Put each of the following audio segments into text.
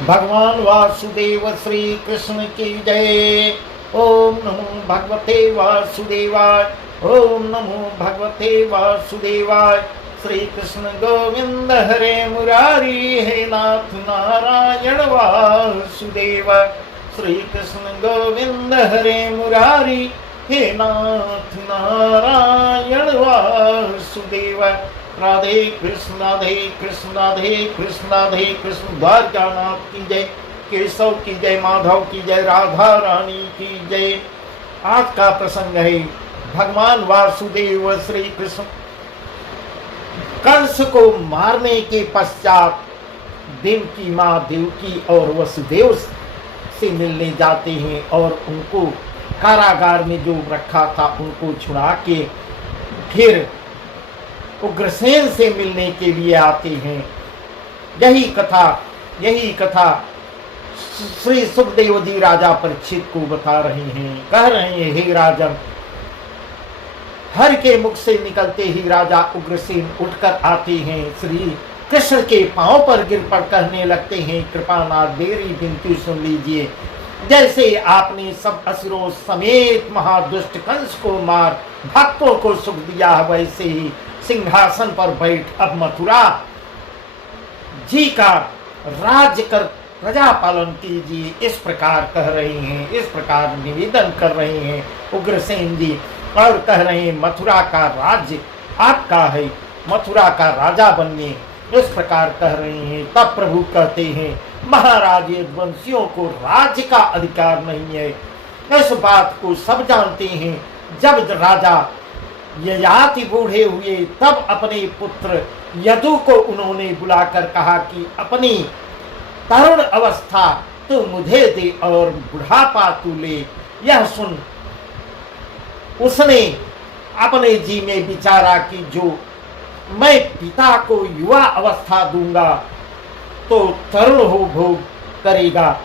भगवान वासुदेव श्री कृष्ण की जय। ओम नमो भगवते वासुदेवाय। ओम नमो भगवते वासुदेवाय। श्री कृष्ण गोविंद हरे मुरारी, हे नाथ नारायण वासुदेव। श्री कृष्ण गोविंद हरे मुरारी, हे नाथ नारायण वासुदेव। राधे कृष्ण राधे कृष्ण राधे कृष्ण राधे कृष्ण। द्वारकानाथ की जय, केशव की जय, माधव की जय, राधा रानी की जय। आज का प्रसंग है भगवान वासुदेव श्री कृष्ण कंस को मारने के पश्चात देवकी माँ देवकी और वसुदेव से मिलने जाते हैं और उनको कारागार में जो रखा था उनको छुड़ा के फिर उग्रसेन से मिलने के लिए आते हैं। यही कथा श्री सुखदेव जी राजा परीक्षित को बता रहे हैं। कह रहे हैं, हे राजन, हर के मुख से निकलते ही राजा उग्रसेन उठकर आते हैं, श्री कृष्ण के पांव पर गिर पड़ कहने लगते हैं, कृपानाथ मेरी विनती सुन लीजिए। जैसे आपने सब असुरों समेत महादुष्ट कंस को मार भक्तों को सुख दिया, वैसे ही सिंहासन पर बैठ अब मथुरा जी का राज्य कर प्रजा पालन कीजिए। इस प्रकार कह रहे हैं, इस प्रकार निवेदन कर रहे हैं उग्रसेन जी और कह रहे हैं, मथुरा का राज्य आपका है, मथुरा का राजा बनिए। इस प्रकार कह रहे हैं। तब प्रभु कहते हैं, महाराज यदुवंशियों को राज्य का अधिकार नहीं है। इस बात को सब जानते हैं। जब राजा ययाति बूढ़े हुए तब अपने पुत्र यदु को उन्होंने बुलाकर कहा कि अपनी तरुण अवस्था तू मुझे दे और बुढ़ापा तू ले। यह सुन उसने अपने जी में विचारा कि जो मैं पिता को युवा अवस्था दूंगा तो तरुण हो भोग करेगा,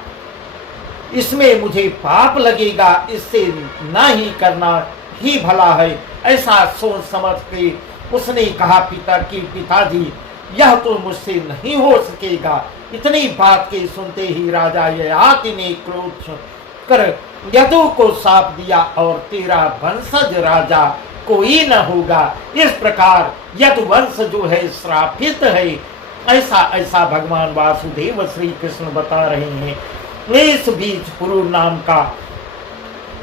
इसमें मुझे पाप लगेगा, इससे ना ही करना ही भला है। ऐसा सोच समझ के उसने कहा पिताजी यह तो मुझसे नहीं हो सकेगा। इतनी बात के सुनते ही राजा ययाति ने क्रोध कर यदु को शाप दिया और तेरा वंशज राजा कोई न होगा। इस प्रकार यदुवंश जो है श्रापित है। ऐसा भगवान वासुदेव श्री कृष्ण बता रहे हैं। इस बीच पुरु नाम का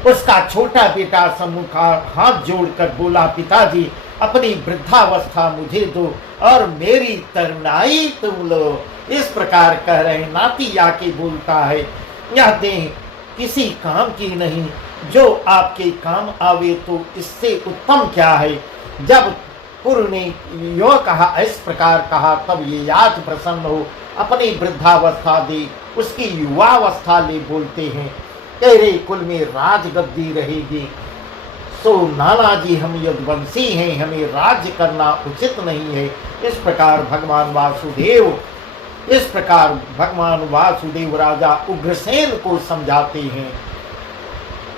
उसका छोटा बेटा सम्मुख हाथ जोड़कर बोला, पिताजी अपनी वृद्धावस्था मुझे दो और मेरी तरुणाई तुम लो। इस प्रकार कह रहे। नाती आके बोलता है, यह देह किसी काम की नहीं, जो आपके काम आवे तो इससे उत्तम क्या है। जब पुरु ने यो कहा, इस प्रकार कहा, तब ये याद प्रसन्न हो अपनी वृद्धावस्था दे, उसकी युवावस्था ले बोलते हैं, तेरे कुल में राजगद्दी रहेगी। सो नाना जी हम यदुवंशी हैं, हमें राज्य करना उचित नहीं है। इस प्रकार भगवान वासुदेव राजा उग्रसेन को समझाते हैं।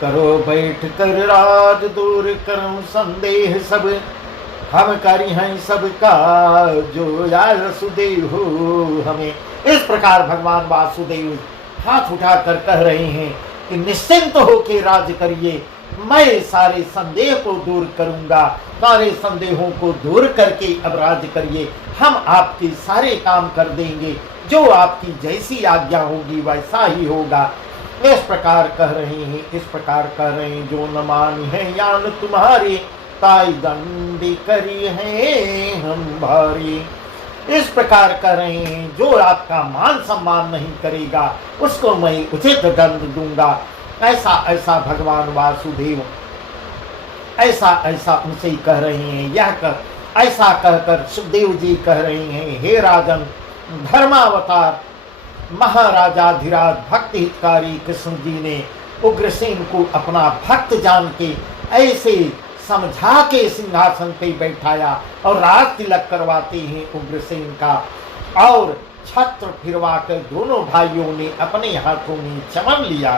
करो बैठ कर राज दूर करम संदेह सब, हम करी हैं सबका जो यार वसुदेव हो हमें। इस प्रकार भगवान वासुदेव हाथ उठाकर कह रहे हैं कि निश्चिंत होकर राज करिए, मैं सारे संदेह को दूर करूंगा। सारे संदेहों को दूर करके अब राज करिए, हम आपके सारे काम कर देंगे, जो आपकी जैसी आज्ञा होगी वैसा ही होगा। इस प्रकार कह रहे हैं, जो न मानी है यान तुम्हारी, ताई दंडी करी है हम भारी। इस प्रकार कह रहे हैं, जो आपका मान सम्मान नहीं करेगा उसको मैं उचित दंड दूंगा। ऐसा भगवान वासुदेव ऐसा उनसे कह रहे हैं। ऐसा कहकर सुखदेव जी कह रहे हैं, हे राजन, धर्मावतार महाराजाधिराज भक्ति हितकारी कृष्ण जी ने उग्रसेन को अपना भक्त जान के ऐसे समझा के सिंहासन पे बैठाया और राज तिलक करवाते हैं उग्रसेन का, और छत्र फिरवाकर दोनों भाइयों ने अपने हाथों में चमन लिया।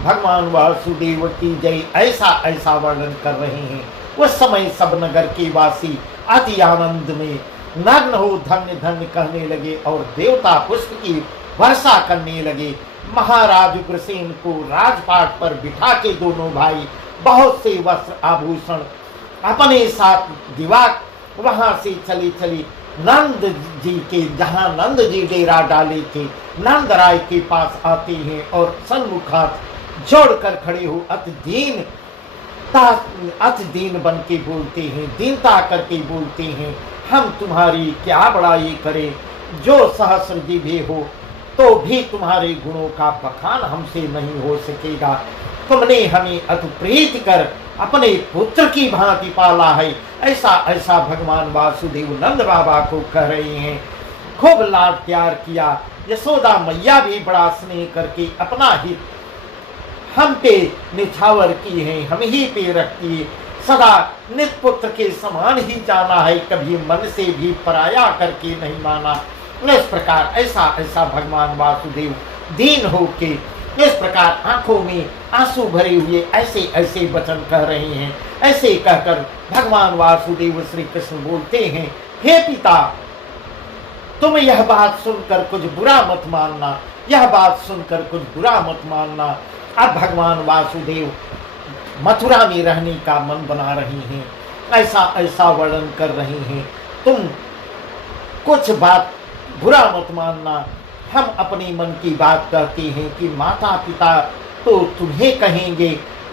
भगवान वासुदेव की जय। ऐसा वर्णन कर रहे हैं। उस समय सब नगर के वासी अति आनंद में नग्न हो धन्य धन्य कहने लगे और देवता पुष्प की वर्षा करने लगे। महाराज उग्रसेन को राजपाट पर बिठा के दोनों भाई बहुत से वस्त्र आभूषण अपने साथ दिवाक वहां से चली चली नंद जी के, जहां नंद जी डेरा डाले थे, नंद राय के पास आते हैं और सन्मुखात जोड़कर खड़े हो अति दीन बन के बोलते हैं, दीनता करके बोलते हैं, हम तुम्हारी क्या बड़ाई करें, जो सहस्र जीवे हो तो भी तुम्हारे गुणों का बखान हमसे नहीं हो सकेगा। तुमने हमें अति प्रीत कर अपने पुत्र की भांति पाला है। ऐसा ऐसा भगवान वासुदेव नंद बाबा को कह रहे हैं। खूब लाड प्यार किया। यशोदा मैया भी बड़ा स्नेह करके अपना हित हम पे निछावर की है, हम ही पे रखती है। सदा नित पुत्र के समान ही जाना है, कभी मन से भी पराया करके नहीं माना। इस प्रकार ऐसा ऐसा भगवान वासुदेव दीन होके इस प्रकार आंखों में आंसू भरे हुए ऐसे ऐसे वचन कह रहे हैं। ऐसे कहकर भगवान वासुदेव श्री कृष्ण बोलते हैं, हे पिता, तुम यह बात सुनकर कुछ बुरा मत मानना, यह बात सुनकर कुछ बुरा मत मानना। अब भगवान वासुदेव मथुरा में रहने का मन बना रहे हैं, ऐसा ऐसा वर्णन कर रहे हैं। तुम कुछ बात बुरा मत मानना, हम अपने मन की बात कहते हैं कि माता पिता तो तुम्हें कहेंगे,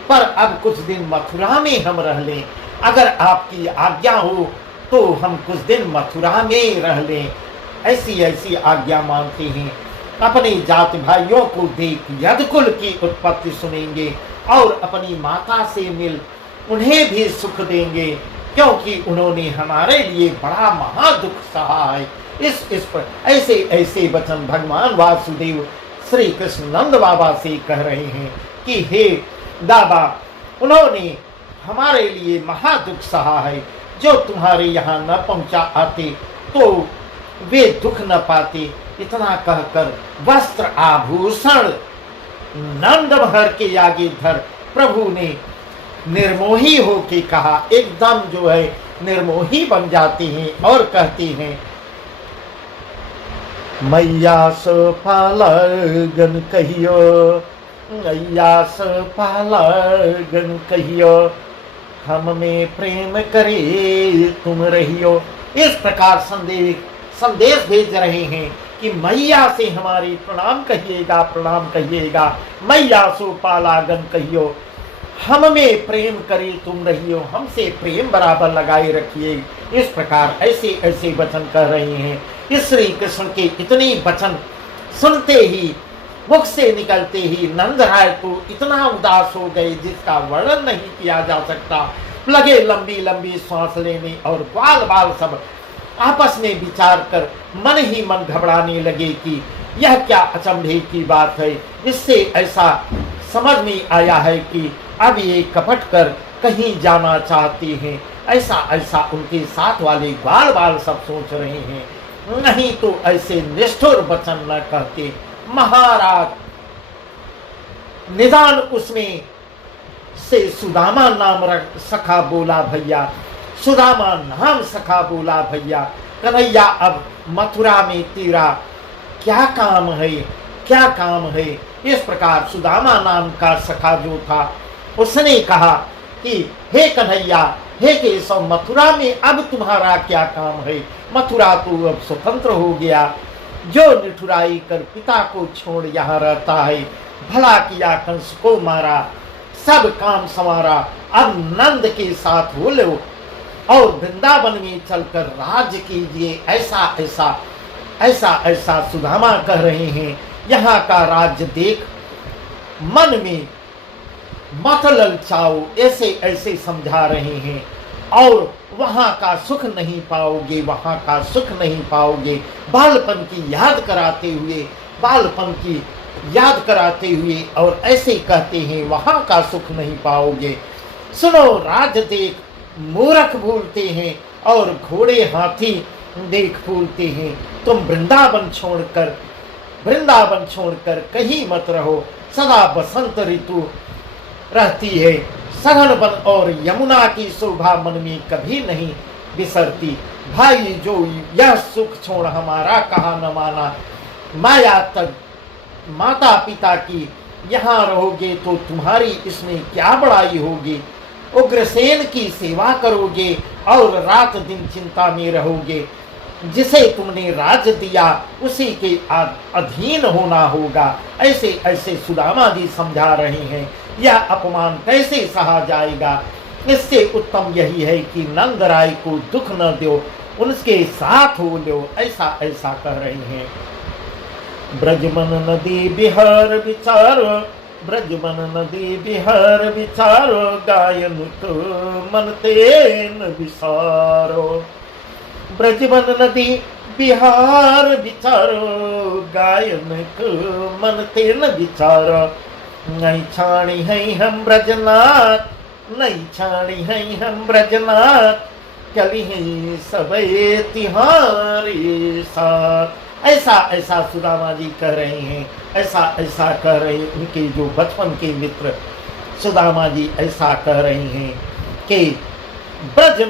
पर अब कुछ दिन मथुरा में हम रह लें। अगर आपकी आज्ञा हो तो हम कुछ दिन मथुरा में रह लें। ऐसी ऐसी आज्ञा मानते हैं। अपने जात भाइयों को देख यदकुल की उत्पत्ति सुनेंगे और अपनी माता से मिल उन्हें भी सुख देंगे, क्योंकि उन्होंने हमारे लिए बड़ा महादुख सहा है। इस पर ऐसे ऐसे वचन भगवान वासुदेव श्री कृष्ण नंद बाबा से कह रहे हैं कि हे दादा, उन्होंने हमारे लिए महादुख सहा है। जो तुम्हारे यहाँ न पहुँचा आते तो वे दुख न पाते। इतना कहकर वस्त्र आभूषण नंद भर के आगे धर प्रभु ने निर्मोही होके कहा, एकदम जो है निर्मोही बन जाते हैं और कहते हैं, मैया सो पालगन कहियो, मैया सो पालगन कहियो, हम में प्रेम करे तुम रहियो। इस प्रकार संदेश भेज रहे हैं कि मैया से हमारी प्रणाम कहिएगा, प्रणाम कहिएगा। मैया सो पालागन कहियो, हम में प्रेम करे तुम रहियो, हमसे प्रेम बराबर लगाए रखिए। इस प्रकार ऐसे ऐसे वचन कह रहे हैं। इस श्री कृष्ण के इतने वचन सुनते ही, मुख से निकलते ही नंदराय तो इतना उदास हो गए जिसका वर्णन नहीं किया जा सकता। लगे लंबी लंबी सांस लेने और बाल बाल सब आपस में विचार कर मन ही मन घबराने लगे कि यह क्या अचंभे की बात है। इससे ऐसा समझ में आया है कि अब ये कपट कर कहीं जाना चाहते हैं। ऐसा ऐसा उनके साथ वाले बाल बाल सब सोच रहे हैं, नहीं तो ऐसे निष्ठुर वचन न कहते। महाराज निदान उसमें से सुदामा नाम सखा बोला, भैया सुदामा नाम सखा बोला, भैया कन्हैया अब मथुरा में तेरा क्या काम है, क्या काम है। इस प्रकार सुदामा नाम का सखा जो था उसने कहा कि हे कन्हैया, हे केशव, मथुरा में अब तुम्हारा क्या काम है। मथुरा तो अब स्वतंत्र हो गया। जो निठुराई कर पिता को छोड़ यहाँ रहता है, भला किया कंस को मारा, सब काम संवारा, अब नंद के साथ हो लो और वृंदावन में चलकर राज्य कीजिए। ऐसा ऐसा ऐसा ऐसा सुदामा कह रहे हैं। यहाँ का राज्य देख मन में मत ललचाओ, ऐसे ऐसे समझा रहे हैं। और वहाँ का सुख नहीं पाओगे, वहाँ का सुख नहीं पाओगे। बालपन की याद कराते हुए, बालपन की याद कराते हुए और ऐसे कहते हैं वहाँ का सुख नहीं पाओगे। सुनो, राज देख मूर्ख भूलते हैं और घोड़े हाथी देख भूलते हैं। तुम वृंदावन छोड़कर कहीं मत रहो। सदा बसंत ऋतु रहती है, सघन वन और यमुना की शोभा मन में कभी नहीं बिसरती। भाई, जो यह सुख छोड़ हमारा कहा न माना, माया तक माता पिता की, यहाँ रहोगे तो तुम्हारी इसमें क्या बड़ाई होगी। उग्रसेन की सेवा करोगे और रात दिन चिंता में रहोगे। जिसे तुमने राज दिया उसी के अधीन होना होगा। ऐसे ऐसे सुदामा जी समझा रहे हैं। यह अपमान कैसे सहा जाएगा। इससे उत्तम यही है कि नंद राय को दुख न दो, उनके साथ हो लो। ऐसा ऐसा कह रहे हैं। ब्रजमन नदी बिहार विचारो, ब्रजमन नदी बिहार विचारो, गायन तो मन तेन विसारो। ब्रजमन नदी बिहार विचारो, गायन को मन तेन विचारो। नहीं छाणी है हम ब्रजनाथ, नहीं छाणी है हम ब्रजनाथ, चली है सबे तिहारी साथ। ऐसा ऐसा सुदामा जी कह रहे हैं। ऐसा ऐसा कह रहे हैं उनके जो बचपन के मित्र सुदामा जी ऐसा कह रहे हैं कि ब्रज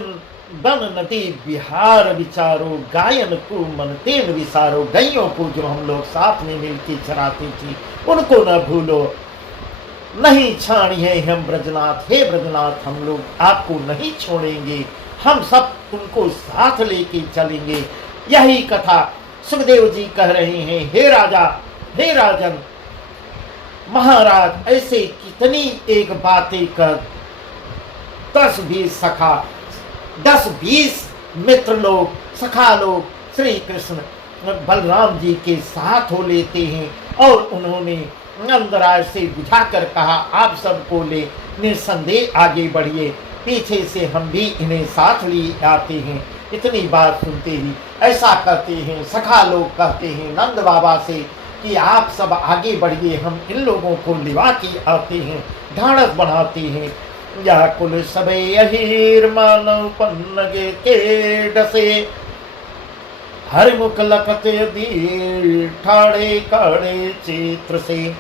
बन नदी बिहार विचारो, गायन को मन तेन विसारो। गैयों को जो हम लोग साथ में मिलकर चराते थे उनको न भूलो। नहीं छाड़ी है हम ब्रजनाथ, हे ब्रजनाथ हम लोग आपको नहीं छोड़ेंगे, हम सब तुमको साथ लेके चलेंगे। यही कथा सुखदेव जी कह रहे हैं। हे राजा, हे राजन, महाराज ऐसे कितनी एक बातें कर 10-20 सखा, 10-20 मित्र लोग, सखा लोग श्री कृष्ण बलराम जी के साथ हो लेते हैं। और उन्होंने नंदराज से बुझाकर कहा आप सबको ले निसंदेह आगे बढ़िए, पीछे से हम भी इन्हें साथ लिए आते हैं। इतनी बात सुनते ही ऐसा कहते हैं, सखा लोग कहते हैं नंद बाबा से कि आप सब आगे बढ़िए, हम इन लोगों को लिवा के आते हैं, ढाढ़स बढ़ाते हैं। यह कुल सबे अहीर मानव पन्नगे के डसे, हरिमुख लखते धीर ठाड़े काड़े चित्र से।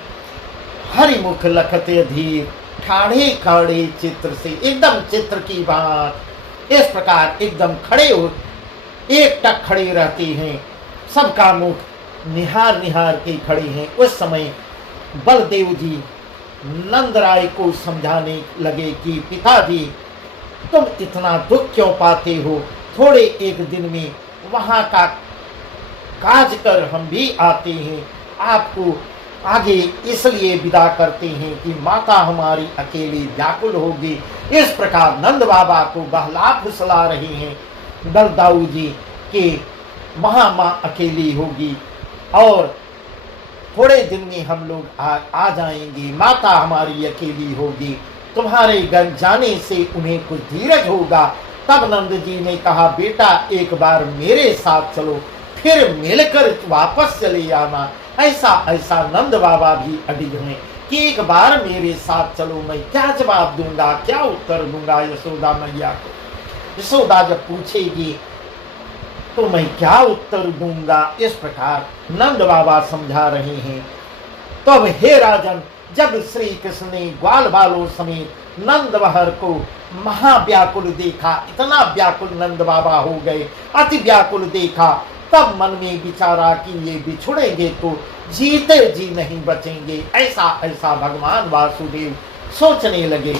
हरिमुख लखते धीर ठाड़े काड़े चित्र से, एकदम चित्र की बात इस प्रकार एकदम खड़े हो, एक टक खड़े रहते हैं, सबका मुख निहार निहार के खड़े हैं। उस समय बलदेव जी नंद राय को समझाने लगे कि पिताजी तुम इतना दुख क्यों पाते हो, थोड़े एक दिन में वहां का काज कर हम भी आते हैं, आपको आगे इसलिए विदा करते हैं कि माता हमारी अकेली व्याकुल होगी। इस प्रकार नंद बाबा को बहला फुसला रहे हैं बलदाऊ जी कि माँ अकेली होगी और थोड़े दिन में हम लोग आ जाएंगे, माता हमारी अकेली होगी, तुम्हारे घर जाने से उन्हें कुछ धीरज होगा। तब नंद जी ने कहा बेटा एक बार मेरे साथ चलो, फिर मिलकर वापस चले आना। ऐसा ऐसा नंद बाबा भी अडिग हैं कि एक बार मेरे साथ चलो, मैं क्या जवाब दूंगा, क्या उत्तर दूंगा यशोदा मैया को। यशोदा जब पूछेगी तो मैं क्या उत्तर दूंगा, इस प्रकार नंद बाबा समझा रहे हैं। तो अब हे राजन, जब श्री कृष्ण ने ग्वाल बालों समेत नंद बहर को महाव्याकुल देखा, इतना व्याकुल नंद बाबा हो गए, अति व्याकुल देखा, तब मन में विचारा कि ये बिछुड़ेंगे तो जीते जी नहीं बचेंगे। ऐसा ऐसा भगवान वासुदेव सोचने लगे,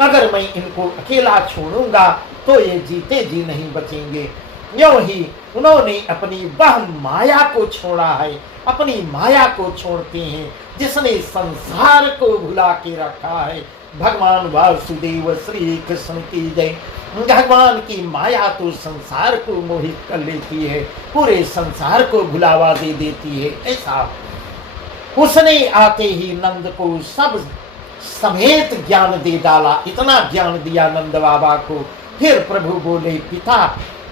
अगर मैं इनको अकेला छोड़ूंगा तो ये जीते जी नहीं बचेंगे। यूं ही उन्होंने अपनी वह माया को छोड़ा है, अपनी माया को छोड़ते हैं जिसने संसार को भुला के रखा है। भगवान वासुदेव श्री कृष्ण की जय। भगवान की माया तो संसार को मोहित कर लेती है, पूरे संसार को भुलावा दे देती है। ऐसा उसने आते ही नंद को सब समेत ज्ञान दे डाला, इतना ज्ञान दिया नंद बाबा को। फिर प्रभु बोले पिता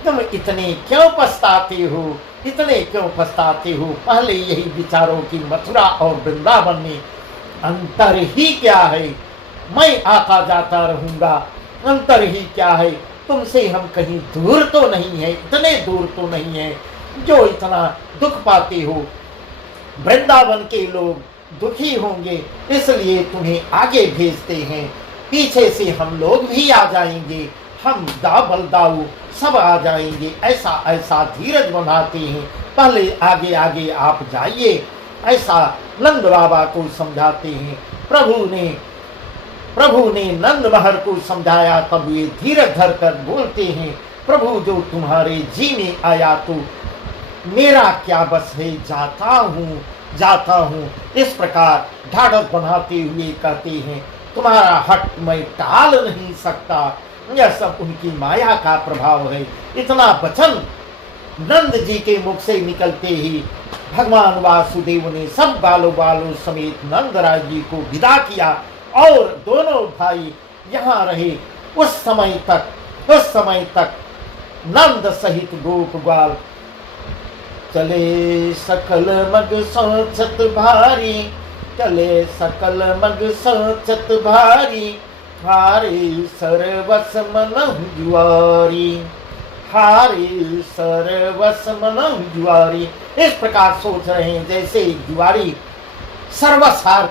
तुम इतने क्यों पछताते हो, इतने क्यों पछताते हो, पहले यही विचारो कि मथुरा और वृंदावन में अंतर ही क्या है, मैं आता जाता रहूंगा, अंतर ही क्या है, तुमसे हम कहीं दूर तो नहीं है, इतने दूर तो नहीं है जो इतना दुख पाते हो। वृंदावन के लोग दुखी होंगे इसलिए तुम्हें आगे भेजते हैं, पीछे से हम लोग भी आ जाएंगे, हम बलदाऊ सब आ जाएंगे। ऐसा ऐसा धीरज बनाते हैं पहले आगे आगे आप जाइए, ऐसा नंद बाबा को समझाते हैं। प्रभु ने नंद महर को समझाया, तब वे धीरज धर कर बोलते हैं, प्रभु जो तुम्हारे जी में आया तो मेरा क्या बस है, जाता हूँ। इस प्रकार ढाढ़स बनाते हुए कहते हैं, तुम्हारा हट मैं टाल नहीं सकता। यह सब उनकी माया का प्रभाव है। इतना वचन नंद जी के मुख से निकलते ही भगवान वासुदेव ने सब बालों समेत नंदराज जी को विदा किया और दोनों भाई यहाँ रहे। उस समय तक नंद सहित गोप ग्वाल चले सकल मग सोचत भारी, चले सकल मग सोचत भारी, हारे सर्वस मनहु जुआरी, हारे सर्वस मनहु जुआरी। इस प्रकार सोच रहे हैं जैसे जुआरी सर्वस हार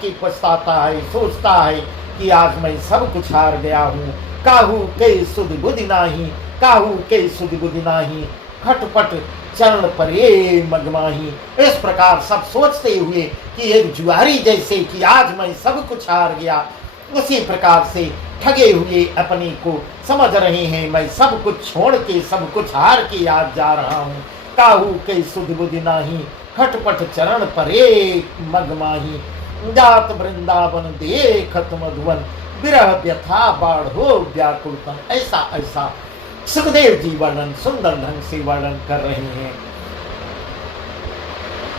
के पछताता है, सोचता है कि आज मैं सब कुछ हार गया हूँ। काहू के सुध बुद्धि नाही, काहू के सुध बुद्धि नाही, खटपट चरण परे मगमाही। इस प्रकार सब सोचते हुए कि एक जुआरी जैसे कि आज मैं सब कुछ हार गया, उसी प्रकार से ठगे हुए अपने को समझ रहे हैं, मैं सब कुछ छोड़ के सब कुछ हार के आज जा रहा हूँ। काहू के सुध बुद्धि नाही, खटपट चरण परे मगमाही, जात वृंदावन देखत मधुवन, विरह व्यथा बाढ़ो व्याकुलतन। ऐसा सुखदेव जी वर्णन सुंदर ढंग से वर्णन कर रहे हैं।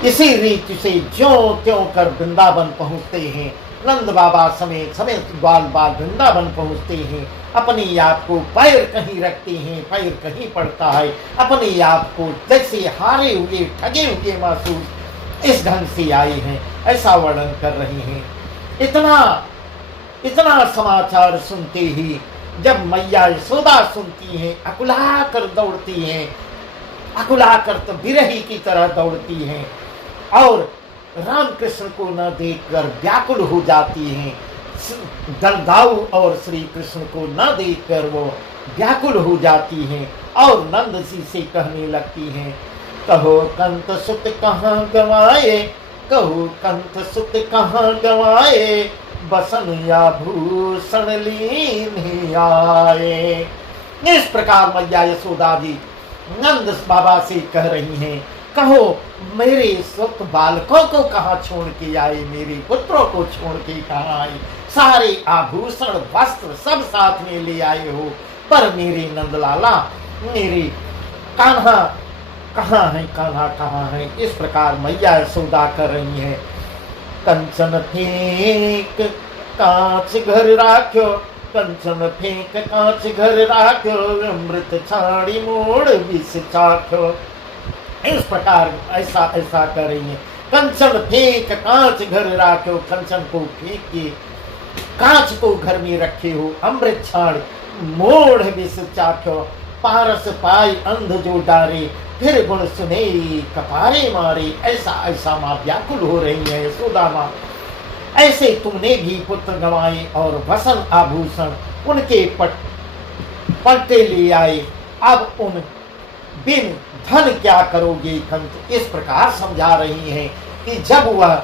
इसी रीति से ज्यों त्यों कर वृंदावन पहुंचते हैं। नंद बाबा समेत बाल वृंदावन पहुंचते हैं। अपने आप को पैर कहीं रखते हैं, पैर कहीं पड़ता है, अपने आप को जैसे हारे हुए ठगे हुए महसूस इस ढंग से आए हैं, ऐसा वर्णन कर रहे हैं। इतना समाचार सुनते ही जब मैया यशोदा सुनती हैं, अकुला कर दौड़ती हैं, अकुला कर तो बिरही की तरह दौड़ती हैं और रामकृष्ण को न देखकर व्याकुल हो जाती हैं। दलदाऊ और श्री कृष्ण को न देखकर वो व्याकुल हो जाती हैं और नंद जी से कहने लगती हैं, कहो कंत सुत कहाँ गवाए, कहो कंत सुत कहाँ गवाए, बसन या भूषण लीन आए। इस प्रकार मैया यशोदा जी नंद बाबा से कह रही हैं, कहो मेरे सुत बालकों को कहाँ छोड़ के आए, मेरे पुत्रों को छोड़ के कहाँ आए, सारे आभूषण वस्त्र सब साथ में ले आए हो, पर मेरे नंदलाला, मेरे कान्हा कहाँ है, कान्हा कहाँ है। इस प्रकार मैया यशोदा कर रही है। कंचन फेंक कांच घर राख्यो, कंचन फेंक कांच घर राख्यो, अमृत छाड़ी मोड़ विष चाख्यो। इस प्रकार ऐसा कर रही है। कंचन फेंक कांच घर राख्यो, कंचन को फेंक के कांच को घर में रखे हो, अमृत छाड़ मोड़ विष चाख्यो, पारस पाई अंध जो डारे, फिर गुण सुने कपारे मारे। ऐसा माँ व्याकुल हो रही है यशोदा माँ। ऐसे तुमने भी पुत्र गंवाए और वसन आभूषण उनके पलटे ले आए, अब उन बिन धन क्या करोगे कंत। इस प्रकार समझा रही हैं कि जब वह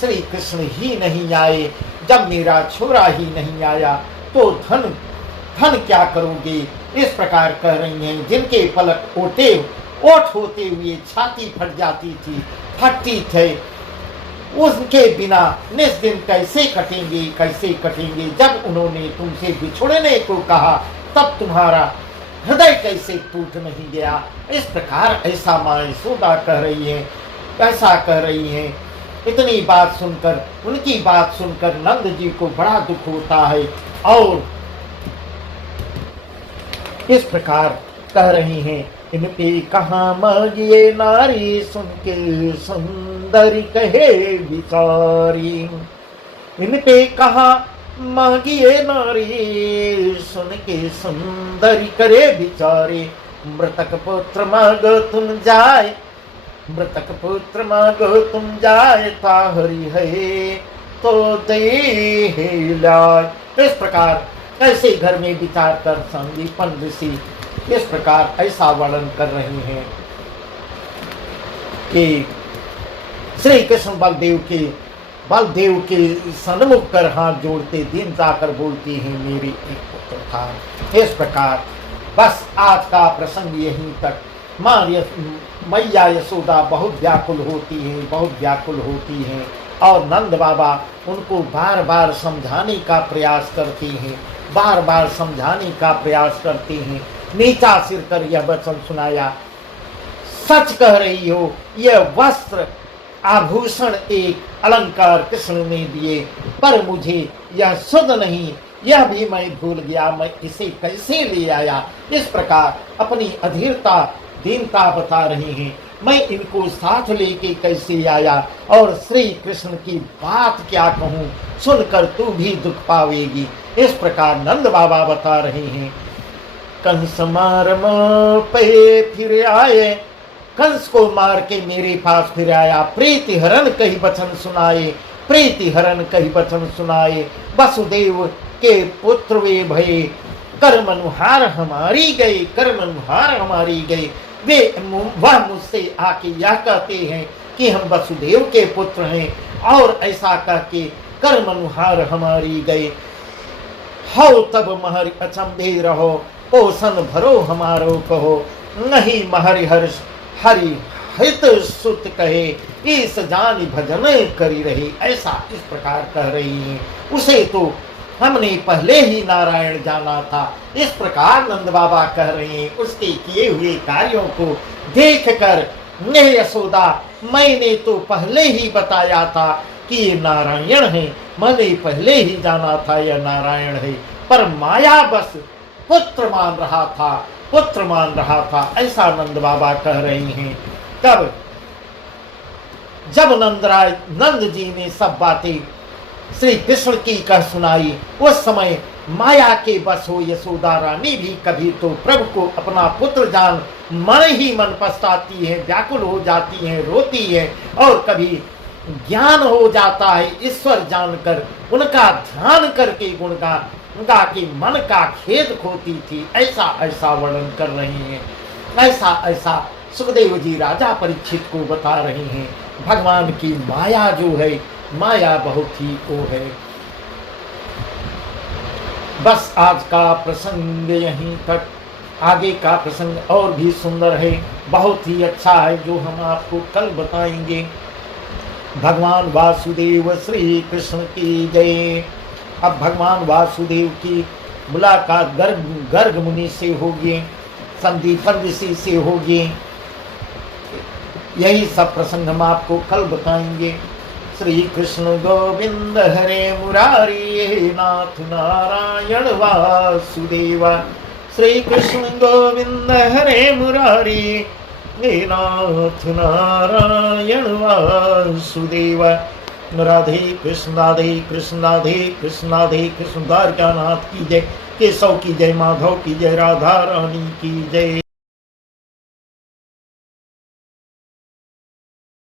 श्री कृष्ण ही नहीं आए, जब मेरा छोरा ही नहीं आया, तो धन क्या करोगे। इस प्रकार कह रही हैं। जिनके पलक ओठ होते हुए छाती फट जाती थी, फटती थे, उसके बिना निस दिन कैसे कटेंगे। जब उन्होंने तुमसे बिछुड़ने को कहा, तब तुम्हारा हृदय कैसे टूट नहीं गया। इस प्रकार ऐसा माँ यशोदा कह रही है, ऐसा कह रही है। इतनी बात सुनकर, उनकी बात सुनकर नंद जी को बड़ा दुख होता है और इस प्रकार कह रही हैं, इन पे कहाँ मांगिए नारी, सुन के सुंदरी कहे बिचारी। इन पे कहाँ मांगिए नारी, सुन के सुंदरी करे बिचारी। मृतक पुत्र मांगो तुम जाए, मृतक पुत्र मांगो तुम जाए, ताहरी है तो दे लाए। इस प्रकार ऐसे घर में विचार कर संदीपन ऋषि इस प्रकार ऐसा वर्णन कर रहे हैं। कि श्री कृष्ण बलदेव के सन्मुख कर हाथ जोड़ते दिन जाकर बोलते हैं मेरे एक पुत्र था। इस प्रकार बस आज का प्रसंग यहीं तक। मैया यशोदा बहुत व्याकुल होती हैं और नंद बाबा उनको बार बार समझाने का प्रयास करते हैं। नीचा सिर कर यह वचन सुनाया, सच कह रही हो, यह वस्त्र आभूषण एक अलंकार कृष्ण ने दिए, पर मुझे यह सुध नहीं, यह भी मैं भूल गया, मैं इसे कैसे ले आया। इस प्रकार अपनी अधीरता दीनता बता रहे हैं। मैं इनको साथ लेके कैसे आया और श्री कृष्ण की बात क्या कहूँ, सुनकर तू भी दुख पावेगी। इस प्रकार नंद बाबा बता रहे हैं। कंस मार पे फिर आए, कंस को मार के मेरे पास फिर आया, प्रीति हरण कही वचन सुनाए, वसुदेव के पुत्र वे भये, कर्मनुहार हमारी गए। वह मुझसे आके यह कहते हैं कि हम वसुदेव के पुत्र हैं, और ऐसा कह के कर्मनुहार हमारी गए। हो तब महरि अचंभे रहो, पोषण भरो हमारो कहो, नहीं महरि हरि हित सुत कहे, इस जान भजन करी रही। ऐसा इस प्रकार कह रही है। उसे तो हमने पहले ही नारायण जाना था। इस प्रकार नंद बाबा कह रहे हैं। उसके किए हुए कार्यों को देखकर यशोदा, मैंने तो पहले ही बताया था कि ये नारायण है, मैंने पहले ही जाना था यह नारायण है, पर माया बस पुत्र मान रहा था। ऐसा नंद बाबा कह रही हैं। तब जब नंद जी ने सब बातें श्री कृष्ण की कह सुनाई, उस समय माया के बस हो यशोदा रानी भी कभी तो प्रभु को अपना पुत्र जान मन ही मन पछताती है, व्याकुल हो जाती है, रोती है, और कभी ज्ञान हो जाता है ईश्वर जानकर, उनका ध्यान करके गुणगान गा के मन का खेद खोती थी। ऐसा वर्णन कर रही हैं। ऐसा सुखदेव जी राजा परीक्षित को बता रहे हैं। भगवान की माया जो है, माया बहुत ही वो है। बस आज का प्रसंग यहीं तक। आगे का प्रसंग और भी सुंदर है, बहुत ही अच्छा है, जो हम आपको कल बताएंगे। भगवान वासुदेव श्री कृष्ण की जय। अब भगवान वासुदेव की मुलाकात गर्ग मुनि से होगी, संदीपन ऋषि से होगी। यही सब प्रसंग हम आपको कल बताएंगे। श्री कृष्ण गोविंद हरे मुरारी, नाथ नारायण वासुदेवा। श्री कृष्ण गोविंद हरे मुरारी, नाथ नारायण वासुदेवा। राधे कृष्ण द्वारकानाथ की जय, केशव की जय, माधव की जय, राधा रानी की जय।